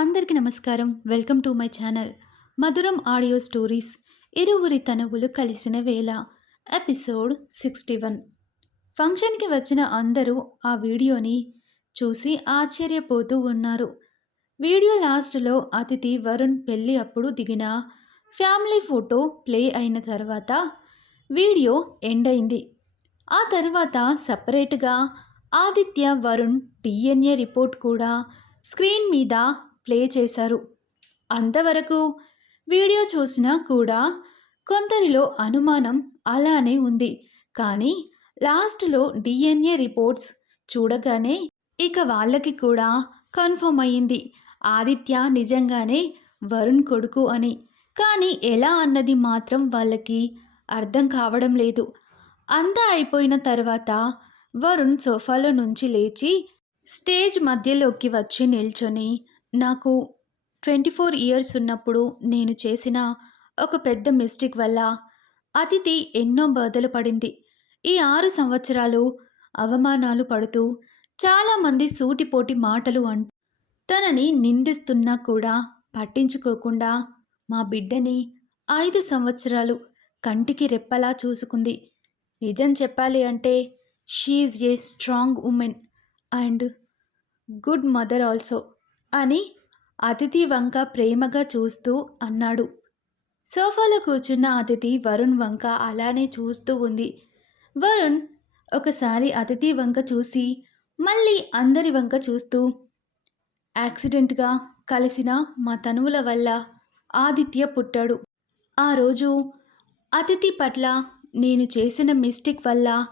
అందరికీ నమస్కారం. Welcome to my channel. Madhuram audio stories ఇరువురి తనువులు కలిసిన వేళ ఎపిసోడ్ సిక్స్టీ వన్. ఫంక్షన్కి వచ్చిన అందరూ ఆ వీడియోని చూసి ఆశ్చర్యపోతూ ఉన్నారు. వీడియో లాస్ట్లో అతిథి వరుణ్ పెళ్ళి అప్పుడు దిగిన ఫ్యామిలీ ఫోటో ప్లే అయిన తర్వాత వీడియో ఎండ్ అయింది ఆ తర్వాత సపరేట్గా ఆదిత్య వరుణ్ డిఎన్ఏ రిపోర్ట్ కూడా స్క్రీన్ మీద ప్లే చేశారు. అంతవరకు వీడియో చూసినా కూడా కొందరిలో అనుమానం అలానే ఉంది. కానీ లాస్ట్లో డిఎన్ఏ రిపోర్ట్స్ చూడగానే ఇక వాళ్ళకి కూడా కన్ఫర్మ్ అయ్యింది. ఆదిత్య నిజంగానే వరుణ్ కొడుకు అని. కానీ ఎలా అన్నది మాత్రం వాళ్ళకి అర్థం కావడం లేదు. అంతా అయిపోయిన తర్వాత వరుణ్ సోఫాలో నుంచి లేచి స్టేజ్ మధ్యలోకి వచ్చి నిల్చొని నాకు ట్వంటీ ఫోర్ ఇయర్స్ ఉన్నప్పుడు నేను చేసిన ఒక పెద్ద మిస్టేక్ వల్ల అతిథి ఎన్నో బాధలు పడింది. ఈ ఆరు సంవత్సరాలు అవమానాలు పడుతూ చాలామంది సూటిపోటి మాటలు అంటూ తనని నిందిస్తున్నా కూడా పట్టించుకోకుండా మా బిడ్డని ఐదు సంవత్సరాలు కంటికి రెప్పలా చూసుకుంది. నిజం చెప్పాలి అంటే she a strong women and good mother also అని అతిథి వంక ప్రేమగా చూస్తూ అన్నాడు. సోఫాలో కూర్చున్న అతిథి వరుణ్ వంక అలానే చూస్తూ ఉంది. వరుణ్ ఒకసారి అతిథి వంక చూసి మళ్ళీ అందరి వంక చూస్తూ యాక్సిడెంట్గా కలిసిన మా తనువుల వల్ల ఆదిత్య పుట్టాడు. ఆ రోజు అతిథి పట్ల నేను చేసిన మిస్టేక్ వల్ల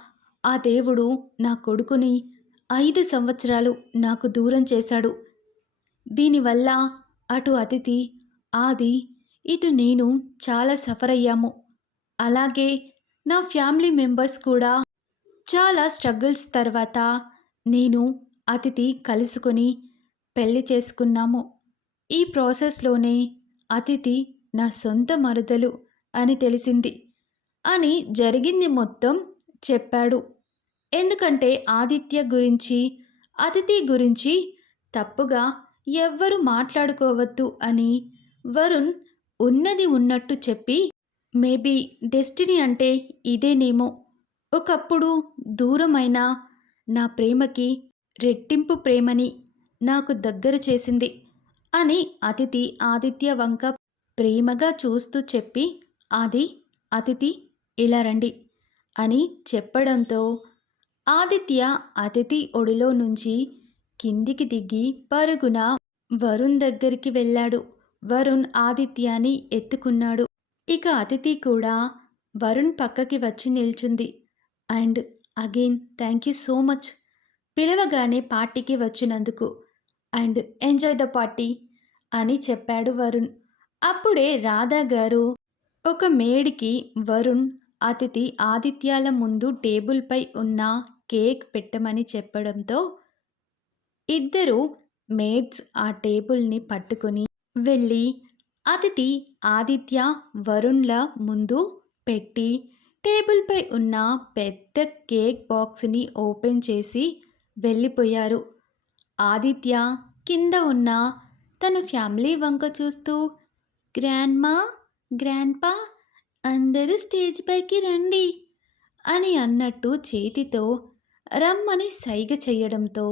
ఆ దేవుడు నా కొడుకుని ఐదు సంవత్సరాలు నాకు దూరం చేశాడు. దీనివల్ల అటు అతిథి ఆది ఇటు నేను చాలా సఫర్ అయ్యాము. అలాగే నా ఫ్యామిలీ మెంబర్స్ కూడా చాలా స్ట్రగుల్స్ తర్వాత నేను అతిథి కలుసుకొని పెళ్ళి చేసుకున్నాము. ఈ ప్రాసెస్లోనే అతిథి నా సొంత మరుదలు అని తెలిసింది. అని జరిగింది మొత్తం చెప్పాడు. ఎందుకంటే ఆదిత్య గురించి అతిథి గురించి తప్పుగా ఎవ్వరు మాట్లాడుకోవద్దు అని వరుణ్ ఉన్నది ఉన్నట్టు చెప్పి మేబీ డెస్టినీ అంటే ఇదేనేమో. ఒకప్పుడు దూరమైన నా ప్రేమకి రెట్టింపు ప్రేమని నాకు దగ్గర చేసింది అని అతిథి ఆదిత్య వంక ప్రేమగా చూస్తూ చెప్పి ఆది అతిథి ఇలా రండి అని చెప్పడంతో ఆదిత్య అతిథి ఒడిలో నుంచి కిందికి దిగి పరుగున వరుణ్ దగ్గరికి వెళ్ళాడు. వరుణ్ ఆదిత్యాని ఎత్తుకున్నాడు. ఇక అతిథి కూడా వరుణ్ పక్కకి వచ్చి నిల్చుంది. And again thank you so much. పిలవగానే పార్టీకి వచ్చినందుకు. అండ్ ఎంజాయ్ ద పార్టీ అని చెప్పాడు వరుణ్. అప్పుడే రాధా గారు ఒక మేడికి వరుణ్ అతిథి ఆదిత్యాల ముందు టేబుల్పై ఉన్న కేక్ పెట్టమని చెప్పడంతో ఇద్దరు మేడ్స్ ఆ టేబుల్ని పట్టుకొని వెళ్ళి అతిథి ఆదిత్య వరుణ్ల ముందు పెట్టి టేబుల్పై ఉన్న పెద్ద కేక్ బాక్స్ని ఓపెన్ చేసి వెళ్ళిపోయారు. ఆదిత్య కింద ఉన్న తన ఫ్యామిలీ వంక చూస్తూ గ్రాండ్మా గ్రాండ్పా అందరూ స్టేజ్ పైకి రండి అని అన్నట్టు చేతితో రమ్మని సైగ చేయడంతో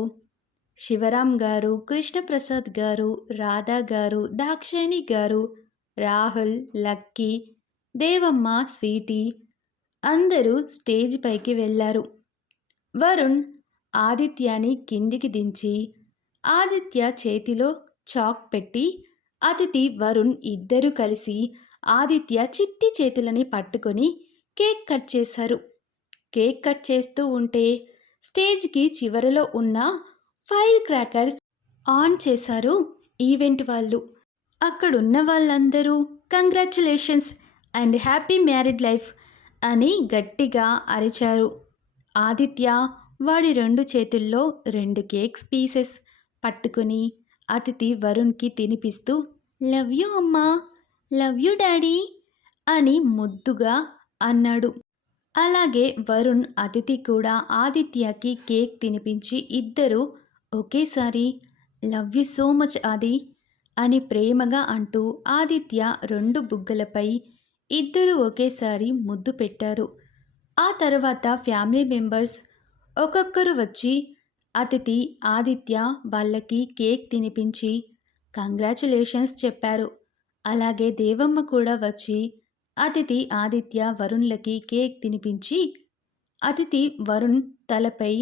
శివరాం గారు కృష్ణప్రసాద్ గారు రాధా గారు దాక్షాయణి గారు రాహుల్ లక్కీ దేవమ్మ స్వీటీ అందరూ స్టేజ్ పైకి వెళ్ళారు. వరుణ్ ఆదిత్యాని కిందికి దించి ఆదిత్య చేతిలో చాక్ పెట్టి అతిథి వరుణ్ ఇద్దరూ కలిసి ఆదిత్య చిట్టి చేతులని పట్టుకొని కేక్ కట్ చేశారు. కేక్ కట్ చేస్తూ ఉంటే స్టేజ్కి చివరలో ఉన్న ఫైర్ క్రాకర్స్ ఆన్ చేశారు ఈవెంట్ వాళ్ళు. అక్కడున్న వాళ్ళందరూ congratulations and happy married life అని గట్టిగా అరిచారు. ఆదిత్య వాడి రెండు చేతుల్లో రెండు కేక్స్ పీసెస్ పట్టుకొని అతిథి వరుణ్కి తినిపిస్తూ లవ్ యూ అమ్మా లవ్ యూ డాడీ అని ముద్దుగా అన్నాడు. అలాగే వరుణ్ అతిథి కూడా ఆదిత్యకి కేక్ తినిపించి ఇద్దరు ఒకేసారి లవ్ యు సో మచ్ ఆది అని ప్రేమగా అంటూ ఆదిత్య రెండు బుగ్గలపై ఇద్దరు ఒకేసారి ముద్దు పెట్టారు. ఆ తర్వాత ఫ్యామిలీ మెంబర్స్ ఒక్కొక్కరు వచ్చి అతిథి ఆదిత్య వాళ్ళకి కేక్ తినిపించి కంగ్రాచులేషన్స్ చెప్పారు. అలాగే దేవమ్మ కూడా వచ్చి అతిథి ఆదిత్య వరుణ్లకి కేక్ తినిపించి అతిథి వరుణ్ తలపై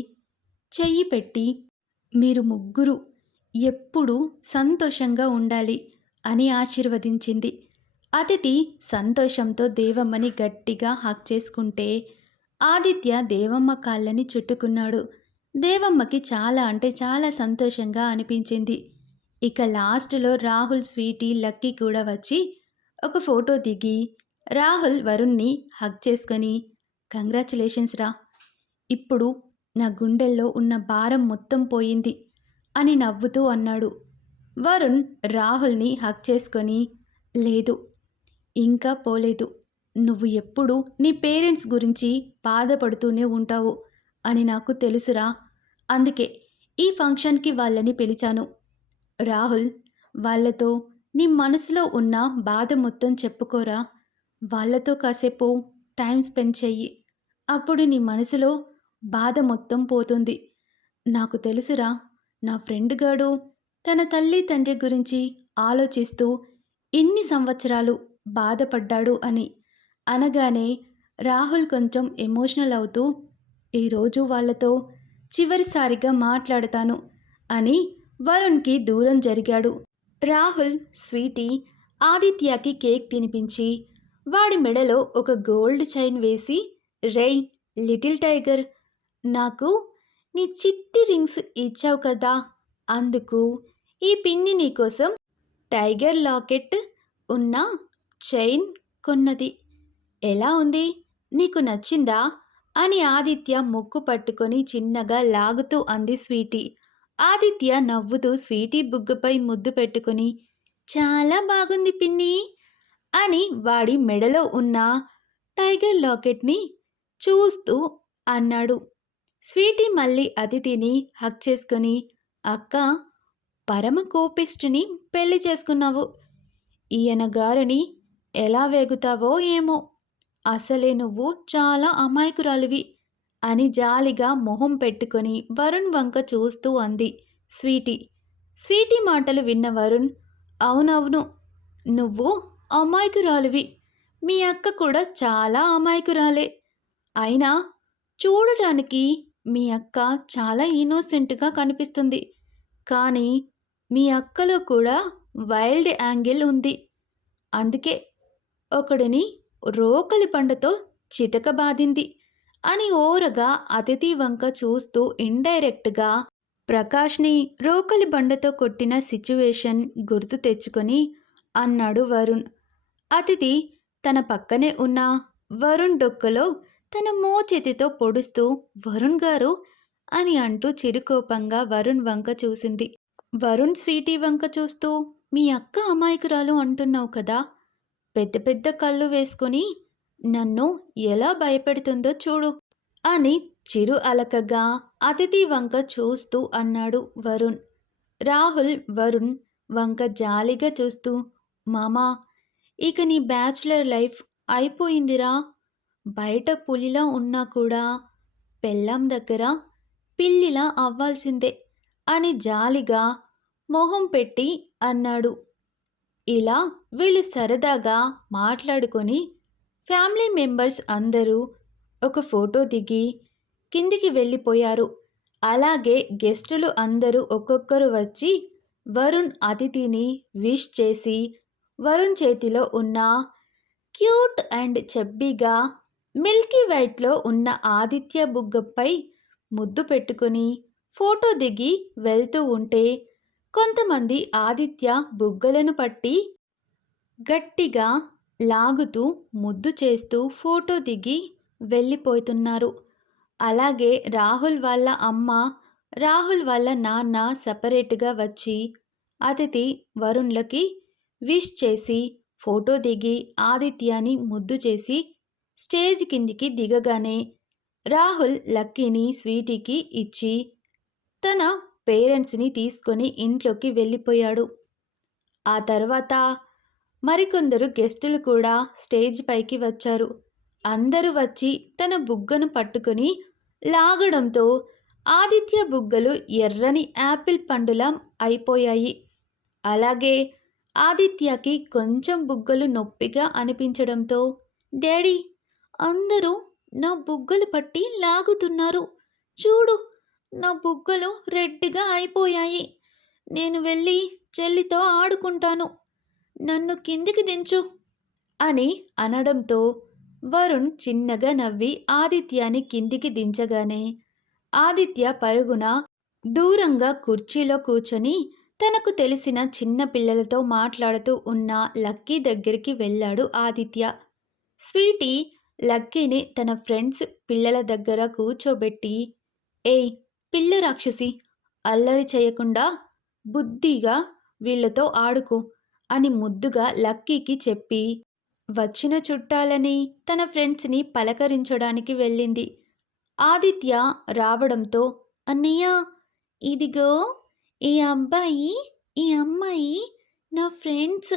చెయ్యి పెట్టి మీరు ముగ్గురు ఎప్పుడూ సంతోషంగా ఉండాలి అని ఆశీర్వదించింది. అతిథి సంతోషంతో దేవమ్మని గట్టిగా హక్ చేసుకుంటే ఆదిత్య దేవమ్మ కాళ్ళని చుట్టుకున్నాడు. దేవమ్మకి చాలా అంటే చాలా సంతోషంగా అనిపించింది. ఇక లాస్ట్లో రాహుల్ స్వీటీ లక్కీ కూడా వచ్చి ఒక ఫోటో దిగి రాహుల్ వరుణ్ణి హగ్ చేసుకొని కంగ్రాచులేషన్స్ రా! ఇప్పుడు నా గుండెల్లో ఉన్న భారం మొత్తం పోయింది అని నవ్వుతూ అన్నాడు. వరుణ్ రాహుల్ని హక్ చేసుకొని లేదు ఇంకా పోలేదు. నువ్వు ఎప్పుడు నీ పేరెంట్స్ గురించి బాధపడుతూనే ఉంటావు అని నాకు తెలుసురా. అందుకే ఈ ఫంక్షన్కి వాళ్ళని పిలిచాను. రాహుల్ వాళ్ళతో నీ మనసులో ఉన్న బాధ మొత్తం చెప్పుకోరా. వాళ్ళతో కాసేపు టైం స్పెండ్ చెయ్యి. అప్పుడు నీ మనసులో బాధ మొత్తం పోతుంది. నాకు తెలుసురా నా ఫ్రెండ్ గాడు తన తల్లి తండ్రి గురించి ఆలోచిస్తూ ఇన్ని సంవత్సరాలు బాధపడ్డాడు అని అనగానే రాహుల్ కొంచెం ఎమోషనల్ అవుతూ ఈరోజు వాళ్ళతో చివరిసారిగా మాట్లాడతాను అని వరుణ్కి దూరం జరిగాడు. రాహుల్ స్వీటీ ఆదిత్యకి కేక్ తినిపించి వాడి మెడలో ఒక గోల్డ్ చైన్ వేసి రేయ్ లిటిల్ టైగర్ నాకు నీ చిట్టి రింగ్స్ ఇచ్చావు కదా అందుకు ఈ పిన్ని నీకోసం టైగర్ లాకెట్ ఉన్న చైన్ కొన్నది. ఎలా ఉంది? నీకు నచ్చిందా? అని ఆదిత్య ముక్కు పట్టుకొని చిన్నగా లాగుతూ అంది స్వీటీ. ఆదిత్య నవ్వుతూ స్వీటీ బుగ్గపై ముద్దు పెట్టుకొని చాలా బాగుంది పిన్ని అని వాడి మెడలో ఉన్న టైగర్ లాకెట్ని చూస్తూ అన్నాడు. స్వీటీ మళ్ళీ అతిథిని హక్ చేసుకొని అక్క పరమ కోపిస్టుని పెళ్ళి చేసుకున్నావు. ఈయన గారిని ఎలా వేగుతావో ఏమో. అసలే నువ్వు చాలా అమాయకురాలివి అని జాలిగా మొహం పెట్టుకొని వరుణ్ వంక చూస్తూ అంది స్వీటీ. స్వీటీ మాటలు విన్న వరుణ్ అవునవును నువ్వు అమాయకురాలివి. మీ అక్క కూడా చాలా అమాయకురాలే. అయినా చూడటానికి మీ అక్క చాలా ఇన్నోసెంట్గా కనిపిస్తుంది. కానీ మీ అక్కలో కూడా వైల్డ్ యాంగిల్ ఉంది. అందుకే ఒకడిని రోకలి పండుతో చితకబాదింది అని ఓరగా అతిథి వంక చూస్తూ ఇండైరెక్ట్గా ప్రకాష్ని రోకలి బండతో కొట్టిన సిచ్యువేషన్ గుర్తు తెచ్చుకొని అన్నాడు వరుణ్. అతిథి తన పక్కనే ఉన్న వరుణ్ డొక్కలో తన మోచేతితో పొడుస్తూ వరుణ్ గారు అని అంటూ చిరుకోపంగా వరుణ్ వంక చూసింది. వరుణ్ స్వీటీ వంక చూస్తూ మీ అక్క అమాయకురాలు అంటున్నావు కదా? పెద్ద పెద్ద కళ్ళు వేసుకొని నన్ను ఎలా భయపెడుతుందో చూడు అని చిరు అలకగా అతిథి వంక చూస్తూ అన్నాడు వరుణ్. రాహుల్ వరుణ్ వంక జాలిగా చూస్తూ మామా ఇక నీ బ్యాచులర్ లైఫ్ అయిపోయిందిరా. బయట పులిలా ఉన్నా కూడా పెళ్ళాం దగ్గర పిల్లిలా అవ్వాల్సిందే అని జాలిగా మొహం పెట్టి అన్నాడు. ఇలా వీళ్ళు సరదాగా మాట్లాడుకొని ఫ్యామిలీ మెంబర్స్ అందరూ ఒక ఫోటో దిగి కిందికి వెళ్ళిపోయారు. అలాగే గెస్టులు అందరూ ఒక్కొక్కరు వచ్చి వరుణ్ అతిథిని విష్ చేసి వరుణ్ చేతిలో ఉన్న క్యూట్ అండ్ చెబ్బీగా మిల్కీ వైట్లో ఉన్న ఆదిత్య బుగ్గపై ముద్దు పెట్టుకుని ఫోటో దిగి వెళ్తూ ఉంటే కొంతమంది ఆదిత్య బుగ్గలను పట్టి గట్టిగా లాగుతూ ముద్దు చేస్తూ ఫోటో దిగి వెళ్ళిపోతున్నారు. అలాగే రాహుల్ వాళ్ళ అమ్మ రాహుల్ వాళ్ళ నాన్న సపరేట్గా వచ్చి అతిథి వరుణ్లకి విష్ చేసి ఫోటో దిగి ఆదిత్యాని ముద్దు చేసి స్టేజ్ కిందికి దిగగానే రాహుల్ లక్కీని స్వీటీకి ఇచ్చి తన పేరెంట్స్ని తీసుకొని ఇంట్లోకి వెళ్ళిపోయాడు. ఆ తర్వాత మరికొందరు గెస్టులు కూడా స్టేజ్ పైకి వచ్చారు. అందరూ వచ్చి తన బుగ్గను పట్టుకొని లాగడంతో ఆదిత్య బుగ్గలు ఎర్రని యాపిల్ పండులా అయిపోయాయి. అలాగే ఆదిత్యకి కొంచెం బుగ్గలు నొప్పిగా అనిపించడంతో డాడీ అందరూ నా బుగ్గలు పట్టి లాగుతున్నారు. చూడు నా బుగ్గలు రెడ్గా అయిపోయాయి. నేను వెళ్ళి చెల్లితో ఆడుకుంటాను. నన్ను కిందికి దించు అని అనడంతో వరుణ్ చిన్నగా నవ్వి ఆదిత్యాని కిందికి దించగానే ఆదిత్య పరుగున దూరంగా కుర్చీలో కూర్చొని తనకు తెలిసిన చిన్న పిల్లలతో మాట్లాడుతూ ఉన్న లక్కీ దగ్గరికి వెళ్ళాడు ఆదిత్య. స్వీటీ లక్కీని తన ఫ్రెండ్స్ పిల్లల దగ్గర కూర్చోబెట్టి ఏయ్ పిల్ల రాక్షసి అల్లరి చేయకుండా బుద్ధిగా వీళ్ళతో ఆడుకో అని ముద్దుగా లక్కీకి చెప్పి వచ్చిన చుట్టాలని తన ఫ్రెండ్స్ని పలకరించడానికి వెళ్ళింది. ఆదిత్య రావడంతో అన్నయ్య ఇదిగో ఈ అబ్బాయి ఈ అమ్మాయి నా ఫ్రెండ్స్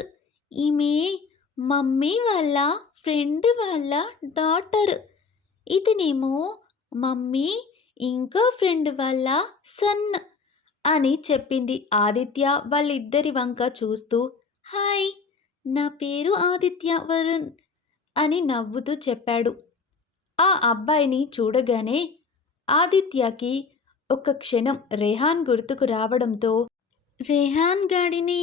ఈమె మమ్మీ వాళ్ళ ఫ్రెండ్ వాళ్ళ డాటర్. ఇతనేమో మమ్మీ ఇంకో ఫ్రెండ్ వాళ్ళ సన్ అని చెప్పింది ఆదిత్య వాళ్ళిద్దరి వంక చూస్తూ. హాయ్ నా పేరు ఆదిత్య వరుణ్ అని నవ్వుతూ చెప్పాడు. ఆ అబ్బాయిని చూడగానే ఆదిత్యకి ఒక క్షణం రెహాన్ గుర్తుకు రావడంతో రెహాన్ గాడిని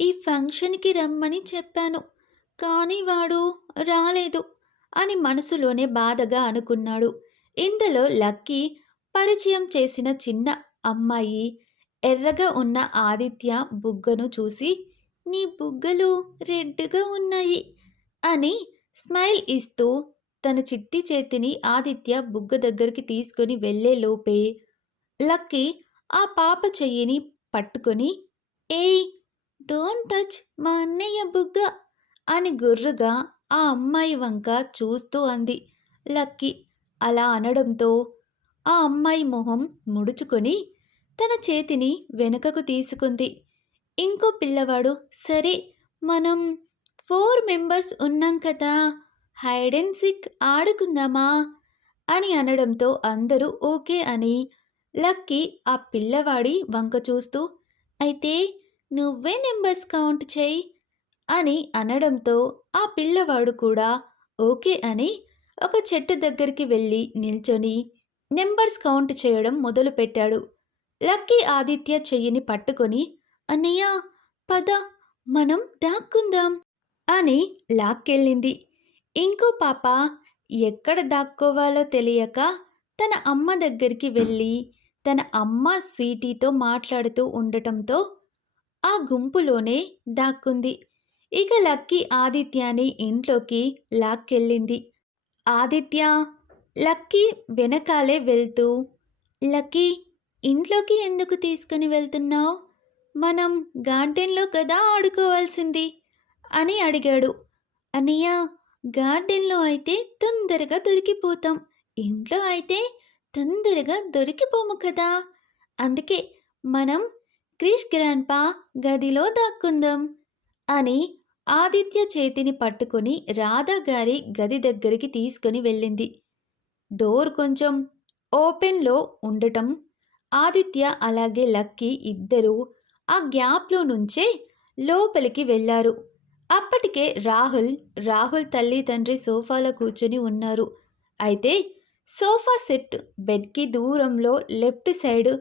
ఈ ఫంక్షన్కి రమ్మని చెప్పాను. కానీ వాడు రాలేదు అని మనసులోనే బాధగా అనుకున్నాడు. ఇందులో లక్కీ పరిచయం చేసిన చిన్న అమ్మాయి ఎర్రగా ఉన్న ఆదిత్య బుగ్గను చూసి నీ బుగ్గలు రెడ్గా ఉన్నాయి అని స్మైల్ ఇస్తూ తన చిట్టి చేతిని ఆదిత్య బుగ్గ దగ్గరికి తీసుకుని వెళ్ళే లోపే లక్కీ ఆ పాప చెయ్యిని పట్టుకొని ఏయ్ డోంట్ టచ్ మా అన్నయ్య బుగ్గ అని గుర్రుగా ఆ అమ్మాయి వంక చూస్తూ అంది. లక్కీ! అలా అనడంతో ఆ అమ్మాయి మొహం ముడుచుకొని తన చేతిని వెనుకకు తీసుకుంది. ఇంకో పిల్లవాడు సరే మనం ఫోర్ మెంబర్స్ ఉన్నాం కదా హైడ్ అండ్ సిక్ ఆడుకుందామా? అని అనడంతో అందరూ ఓకే అని లక్కీ ఆ పిల్లవాడి వంక చూస్తూ అయితే నువ్వే నెంబర్స్ కౌంట్ చేయి అని అనడంతో ఆ పిల్లవాడు కూడా ఓకే అని ఒక చెట్టు దగ్గరికి వెళ్ళి నిల్చొని నెంబర్స్ కౌంట్ చేయడం మొదలుపెట్టాడు. లక్కీ ఆదిత్య చెయ్యిని పట్టుకొని అన్నయ్య పద మనం దాక్కుందాం అని లాక్కెళ్ళింది. ఇంకో పాప ఎక్కడ దాక్కోవాలో తెలియక తన అమ్మ దగ్గరికి వెళ్ళి తన అమ్మ స్వీటీతో మాట్లాడుతూ ఉండటంతో ఆ గుంపులోనే దాక్కుంది. ఇక లక్కీ ఆదిత్యాని ఇంట్లోకి లాక్కెళ్ళింది. ఆదిత్య లక్కీ వెనకాలే వెళ్తూ లక్కీ ఇంట్లోకి ఎందుకు తీసుకుని వెళ్తున్నావు? మనం గార్డెన్లో కదా ఆడుకోవాల్సింది? అని అడిగాడు. అన్నయ్య గార్డెన్లో అయితే తొందరగా దొరికిపోతాం. ఇంట్లో అయితే తొందరగా దొరికిపోము కదా? అందుకే మనం క్రిష్ గ్రాండ్పా గదిలో దాక్కుందాం అని ఆదిత్య చేతిని పట్టుకొని రాధా గారి గది దగ్గరికి తీసుకుని వెళ్ళింది. డోర్ కొంచెం ఓపెన్లో ఉండటం ఆదిత్య అలాగే లక్కీ ఇద్దరూ ఆ గ్యాప్లో నుంచే లోపలికి వెళ్ళారు. అప్పటికే రాహుల్ రాహుల్ తల్లి తండ్రి సోఫాలో కూర్చొని ఉన్నారు. అయితే సోఫా సెట్ బెడ్కి దూరంలో లెఫ్ట్ సైడ్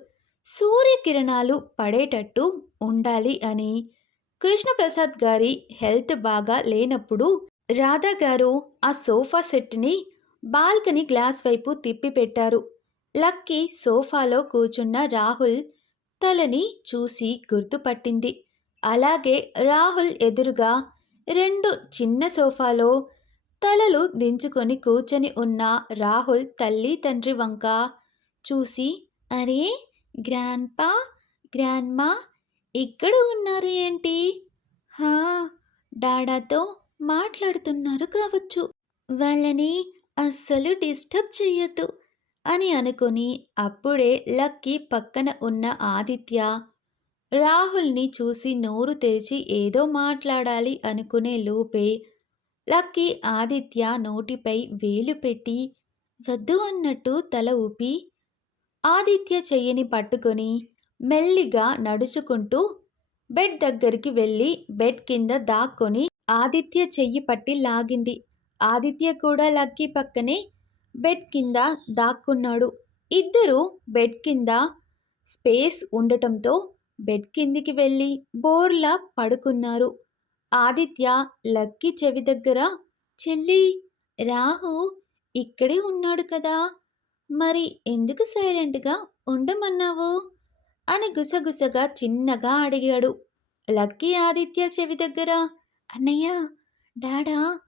సూర్యకిరణాలు పడేటట్టు ఉండాలి అని కృష్ణప్రసాద్ గారి హెల్త్ బాగా లేనప్పుడు రాధా గారు ఆ సోఫా సెట్ని బాల్కనీ గ్లాస్ వైపు తిప్పి పెట్టారు. లక్కీ సోఫాలో కూర్చున్న రాహుల్ తలని చూసి గుర్తుపట్టింది. అలాగే రాహుల్ ఎదురుగా రెండు చిన్న సోఫాలో తలలు దించుకొని కూర్చొని ఉన్న రాహుల్ తల్లి తండ్రి వంక చూసి అరే గ్రాండ్పా గ్రాండ్మా ఇక్కడ ఉన్నారు ఏంటి? హా డాడాతో మాట్లాడుతున్నారు కావచ్చు. వాళ్ళని అస్సలు డిస్టర్బ్ చెయ్యొద్దు అని అనుకొని అప్పుడే లక్కీ పక్కన ఉన్న ఆదిత్య రాహుల్ని చూసి నోరు తెరిచి ఏదో మాట్లాడాలి అనుకునే లోపే లక్కీ ఆదిత్య నోటిపై వేలు పెట్టి వద్దు అన్నట్టు తల ఊపి ఆదిత్య చెయ్యిని పట్టుకొని మెల్లిగా నడుచుకుంటూ బెడ్ దగ్గరికి వెళ్ళి బెడ్ కింద దాక్కొని ఆదిత్య చెయ్యి పట్టి లాగింది. ఆదిత్య కూడా లక్కీ పక్కనే బెడ్ కింద దాక్కున్నాడు. ఇద్దరు బెడ్ కింద స్పేస్ ఉండటంతో బెడ్ కిందికి వెళ్ళి బోర్లా పడుకున్నారు. ఆదిత్య లక్కీ చెవి దగ్గర చెల్లి రాహు ఇక్కడే ఉన్నాడు కదా. మరి ఎందుకు సైలెంట్గా ఉండమన్నావు? అని గుసగుసగా చిన్నగా అడిగాడు. లక్కీ ఆదిత్య చెవి దగ్గర అన్నయ్య డాడా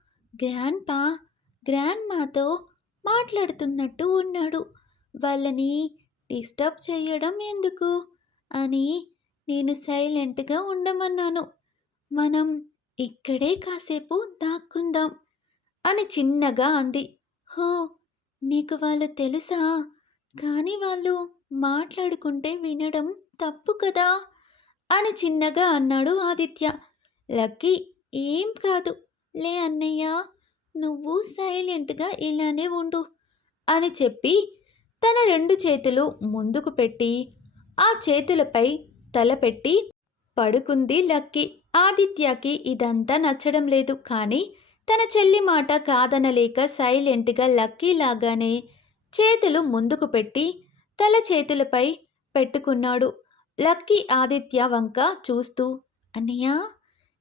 గ్రాండ్పా గ్రాండ్మాతో గ్రాండ్ మాతో మాట్లాడుతున్నట్టు ఉన్నాడు. వాళ్ళని డిస్టర్బ్ చేయడం ఎందుకు? అని నేను సైలెంట్గా ఉండమన్నాను. మనం ఇక్కడే కాసేపు దాక్కుందాం అని చిన్నగా అంది. హో నీకు వాళ్ళు తెలుసా? కానీ వాళ్ళు మాట్లాడుకుంటే వినడం తప్పు కదా? అని చిన్నగా అన్నాడు ఆదిత్య. లక్కీ ఏం కాదు. లే అన్నయ్య నువ్వు సైలెంట్గా ఇలానే ఉండు అని చెప్పి తన రెండు చేతులు ముందుకు పెట్టి ఆ చేతులపై తల పెట్టి పడుకుంది లక్కీ. ఆదిత్యకి ఇదంతా నచ్చడం లేదు కానీ తన చెల్లి మాట కాదనలేక సైలెంట్గా లక్కీ లాగానే చేతులు ముందుకు పెట్టి తల చేతులపై పెట్టుకున్నాడు. లక్కీ ఆదిత్య వంక చూస్తూ అన్నయ్య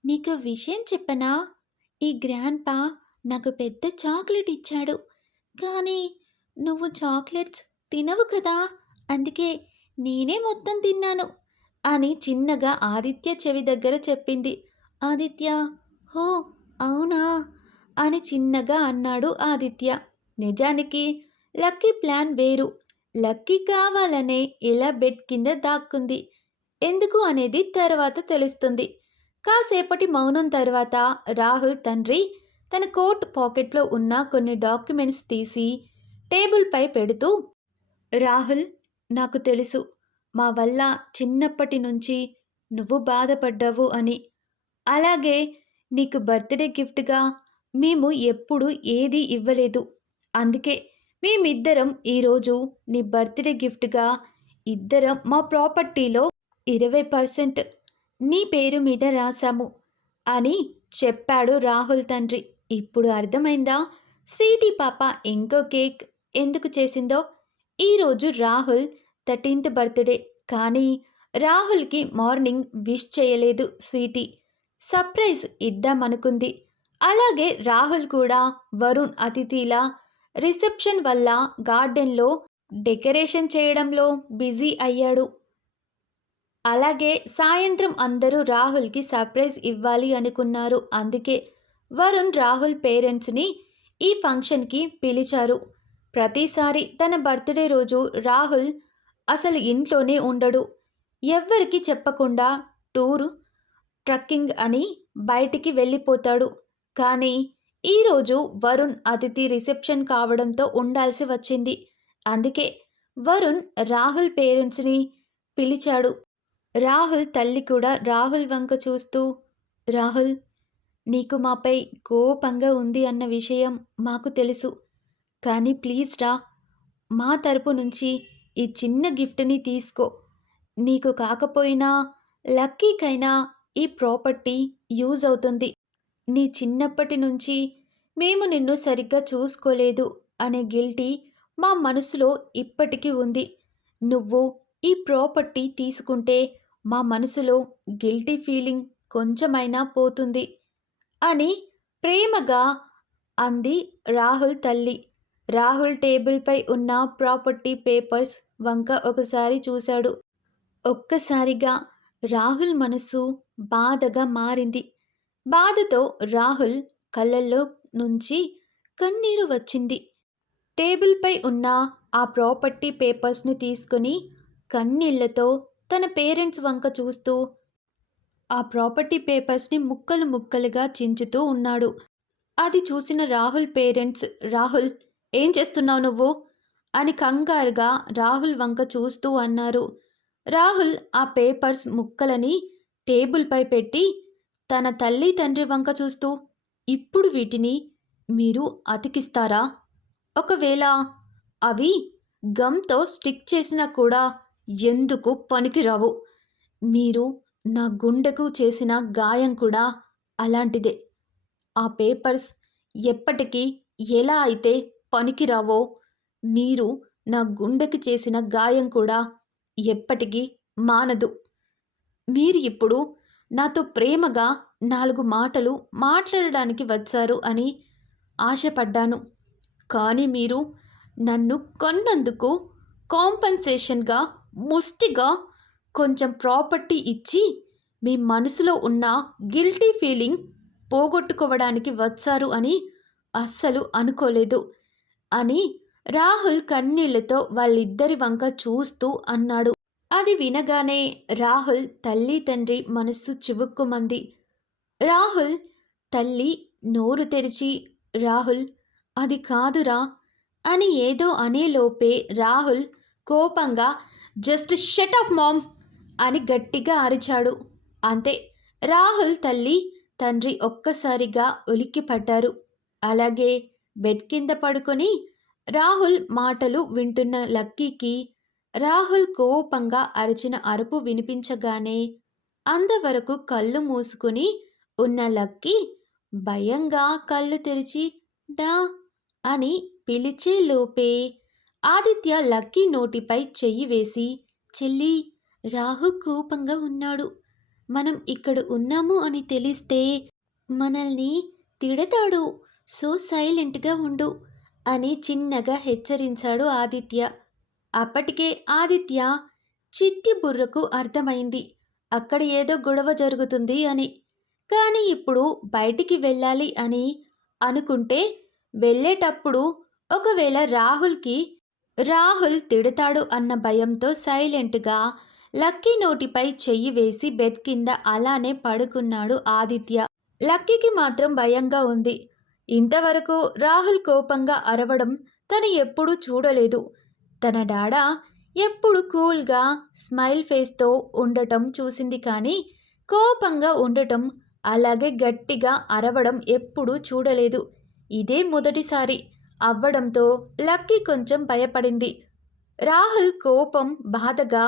నీకు విషయం చెప్పనా? ఈ గ్రాండ్ పా నాకు పెద్ద చాక్లెట్ ఇచ్చాడు. కానీ నువ్వు చాక్లెట్స్ తినవు కదా అందుకే నేనే మొత్తం తిన్నాను అని చిన్నగా ఆదిత్య చెవి దగ్గర చెప్పింది. ఆదిత్య హో అవునా? అని చిన్నగా అన్నాడు ఆదిత్య. నిజానికి లక్కీ ప్లాన్ వేరు. లక్కీ కావాలనే ఇలా బెడ్ కింద దాక్కుంది. ఎందుకు అనేది తర్వాత తెలుస్తుంది. కాసేపటి మౌనం తర్వాత రాహుల్ తండ్రి తన కోట్ పాకెట్లో ఉన్న కొన్ని డాక్యుమెంట్స్ తీసి టేబుల్పై పెడుతూ రాహుల్ నాకు తెలుసు. మా వల్ల చిన్నప్పటి నుంచి నువ్వు బాధపడ్డావు అని. అలాగే నీకు బర్త్డే గిఫ్ట్గా మేము ఎప్పుడు ఏది ఇవ్వలేదు. అందుకే మేమిద్దరం ఈరోజు నీ బర్త్డే గిఫ్ట్గా ఇద్దరం మా ప్రాపర్టీలో ఇరవై పర్సెంట్ నీ పేరు మీద రాశాము అని చెప్పాడు రాహుల్ తండ్రి. ఇప్పుడు అర్థమైందా? స్వీటీ పాప ఇంకో కేక్ ఎందుకు చేసిందో? ఈరోజు రాహుల్ థర్టీన్త్ బర్త్డే కానీ రాహుల్కి మార్నింగ్ విష్ చేయలేదు స్వీటీ. సర్ప్రైజ్ ఇద్దామనుకుంది. అలాగే రాహుల్ కూడా వరుణ్ అతిథిలా రిసెప్షన్ వల్ల గార్డెన్లో డెకరేషన్ చేయడంలో బిజీ అయ్యాడు. అలాగే సాయంత్రం అందరూ రాహుల్కి సర్ప్రైజ్ ఇవ్వాలి అనుకున్నారు. అందుకే వరుణ్ రాహుల్ పేరెంట్స్ని ఈ ఫంక్షన్కి పిలిచారు. ప్రతిసారి తన బర్త్డే రోజు రాహుల్ అసలు ఇంట్లోనే ఉండడు. ఎవ్వరికి చెప్పకుండా టూరు ట్రక్కింగ్ అని బయటికి వెళ్ళిపోతాడు. కానీ ఈరోజు వరుణ్ అతిథి రిసెప్షన్ కావడంతో ఉండాల్సి వచ్చింది. అందుకే వరుణ్ రాహుల్ పేరెంట్స్ని పిలిచాడు. రాహుల్ తల్లి కూడా రాహుల్ వంక చూస్తూ రాహుల్ నీకు మాపై కోపంగా ఉంది అన్న విషయం మాకు తెలుసు. కానీ ప్లీజ్ రా మా తరపు నుంచి ఈ చిన్న గిఫ్ట్ని తీసుకో. నీకు కాకపోయినా లక్కీకైనా ఈ ప్రాపర్టీ యూజ్ అవుతుంది. నీ చిన్నప్పటి నుంచి మేము నిన్ను సరిగ్గా చూసుకోలేదు అనే గిల్టీ మా మనసులో ఇప్పటికీ ఉంది. నువ్వు ఈ ప్రాపర్టీ తీసుకుంటే మా మనసులో గిల్టీ ఫీలింగ్ కొంచెమైనా పోతుంది అని ప్రేమగా అంది రాహుల్ తల్లి. రాహుల్ టేబుల్పై ఉన్న ప్రాపర్టీ పేపర్స్ వంక ఒకసారి చూశాడు. ఒక్కసారిగా రాహుల్ మనసు బాధగా మారింది. బాధతో రాహుల్ కళ్ళల్లో నుంచి కన్నీరు వచ్చింది. టేబుల్పై ఉన్న ఆ ప్రాపర్టీ పేపర్స్ని తీసుకుని కన్నీళ్ళతో తన పేరెంట్స్ వంక చూస్తూ ఆ ప్రాపర్టీ పేపర్స్ని ముక్కలు ముక్కలుగా చించుతూ ఉన్నాడు. అది చూసిన రాహుల్ పేరెంట్స్ రాహుల్ ఏం చేస్తున్నావు నువ్వు? అని కంగారుగా రాహుల్ వంక చూస్తూ అన్నారు. రాహుల్ ఆ పేపర్స్ ముక్కలని టేబుల్పై పెట్టి తన తల్లి తండ్రి వంక చూస్తూ ఇప్పుడు వీటిని మీరు అతికిస్తారా? ఒకవేళ అవి గమ్తో స్టిక్ చేసినా కూడా ఎందుకు పనికిరావు? మీరు నా గుండెకు చేసిన గాయం కూడా అలాంటిదే. ఆ పేపర్స్ ఎప్పటికీ ఎలా అయితే పనికిరావో మీరు నా గుండెకి చేసిన గాయం కూడా ఎప్పటికీ మానదు. మీరు ఇప్పుడు నాతో ప్రేమగా నాలుగు మాటలు మాట్లాడడానికి వచ్చారు అని ఆశపడ్డాను. కానీ మీరు నన్ను కొన్నందుకు కాంపన్సేషన్గా ముష్టిగా కొంచెం ప్రాపర్టీ ఇచ్చి మీ మనసులో ఉన్న గిల్టీ ఫీలింగ్ పోగొట్టుకోవడానికి వచ్చారు అని అస్సలు అనుకోలేదు అని రాహుల్ కన్నీళ్ళతో వాళ్ళిద్దరి వంక చూస్తూ అన్నాడు. అది వినగానే రాహుల్ తల్లి తండ్రి మనస్సు చివుక్కుమంది. రాహుల్ తల్లి నోరు తెరిచి రాహుల్ అది కాదురా అని ఏదో అనేలోపే రాహుల్ కోపంగా జస్ట్ షట్ అప్ మామ్ అని గట్టిగా అరిచాడు. అంతే రాహుల్ తల్లి తండ్రి ఒక్కసారిగా ఉలిక్కిపడ్డారు అలాగే బెడ్ కింద పడుకొని రాహుల్ మాటలు వింటున్న లక్కీకి రాహుల్ కోపంగా అరిచిన అరుపు వినిపించగానే అంతవరకు కళ్ళు మూసుకుని ఉన్న లక్కీ భయంగా కళ్ళు తెరిచి డా అని పిలిచే లోపే ఆదిత్య లక్కీ నోటిపై చెయ్యి వేసి చెల్లి రాహు కోపంగా ఉన్నాడు. మనం ఇక్కడ ఉన్నాము అని తెలిస్తే మనల్ని తిడతాడు. సో సైలెంట్గా ఉండు అని చిన్నగా హెచ్చరించాడు ఆదిత్య. అప్పటికే ఆదిత్య చిట్టి బుర్రకు అర్థమైంది. అక్కడ ఏదో గొడవ జరుగుతుంది అని. కానీ ఇప్పుడు బయటికి వెళ్ళాలి అని అనుకుంటే వెళ్ళేటప్పుడు ఒకవేళ రాహుల్కి రాహుల్ తిడతాడు అన్న భయంతో సైలెంట్గా లక్కీ నోటిపై చెయ్యి వేసి బెడ్ కింద అలానే పడుకున్నాడు ఆదిత్య. లక్కీకి మాత్రం భయంగా ఉంది. ఇంతవరకు రాహుల్ కోపంగా అరవడం తను ఎప్పుడూ చూడలేదు. తన డాడా ఎప్పుడు కూల్గా స్మైల్ ఫేస్తో ఉండటం చూసింది కానీ కోపంగా ఉండటం అలాగే గట్టిగా అరవడం ఎప్పుడూ చూడలేదు. ఇదే మొదటిసారి అవ్వడంతో లక్కీ కొంచెం భయపడింది. రాహుల్ కోపం బాధగా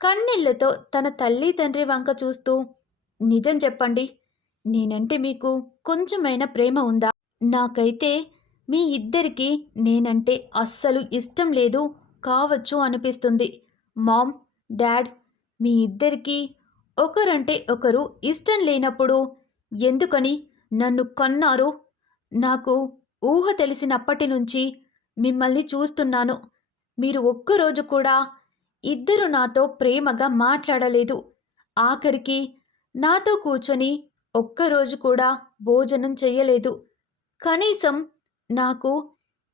కన్నీళ్ళతో తన తల్లి తండ్రి వంక చూస్తూ నిజం చెప్పండి నేనంటే మీకు కొంచెమైనా ప్రేమ ఉందా? నాకైతే మీ ఇద్దరికీ నేనంటే అస్సలు ఇష్టం లేదు. కావచ్చు అనిపిస్తుంది. మామ్ డాడ్ మీ ఇద్దరికీ ఒకరంటే ఒకరు ఇష్టం లేనప్పుడు ఎందుకని నన్ను కన్నారు? నాకు ఊహ తెలిసినప్పటి నుంచి మిమ్మల్ని చూస్తున్నాను. మీరు ఒక్కరోజు కూడా ఇద్దరు నాతో ప్రేమగా మాట్లాడలేదు. ఆఖరికి నాతో కూర్చొని ఒక్కరోజు కూడా భోజనం చెయ్యలేదు కనీసం నాకు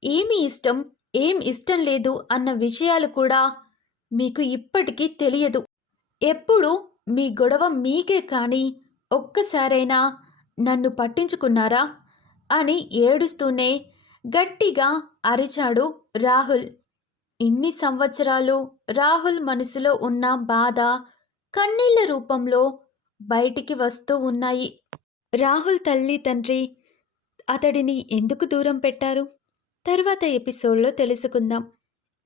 ఏమి ఇష్టం ఏం ఇష్టం లేదు అన్న విషయాలు కూడా మీకు ఇప్పటికీ తెలియదు. ఎప్పుడు మీ గొడవ మీకే కానీ ఒక్కసారైనా నన్ను పట్టించుకున్నారా? అని ఏడుస్తూనే గట్టిగా అరిచాడు రాహుల్. ఇన్ని సంవత్సరాలు రాహుల్ మనసులో ఉన్న బాధ కన్నీళ్ళ రూపంలో బయటికి వస్తూ ఉన్నాయి. రాహుల్ తల్లి తండ్రి అతడిని ఎందుకు దూరం పెట్టారు? తర్వాత ఎపిసోడ్లో తెలుసుకుందాం.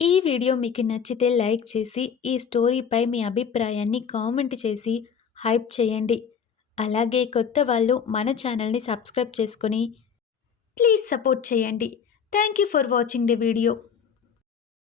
ఈ వీడియో మీకు నచ్చితే లైక్ చేసి ఈ స్టోరీపై మీ అభిప్రాయాన్ని కామెంట్ చేసి హైప్ చేయండి. అలాగే కొత్త వాళ్ళు మన ఛానల్ని సబ్స్క్రైబ్ చేసుకొని ప్లీజ్ సపోర్ట్ చేయండి. Thank you for watching the video.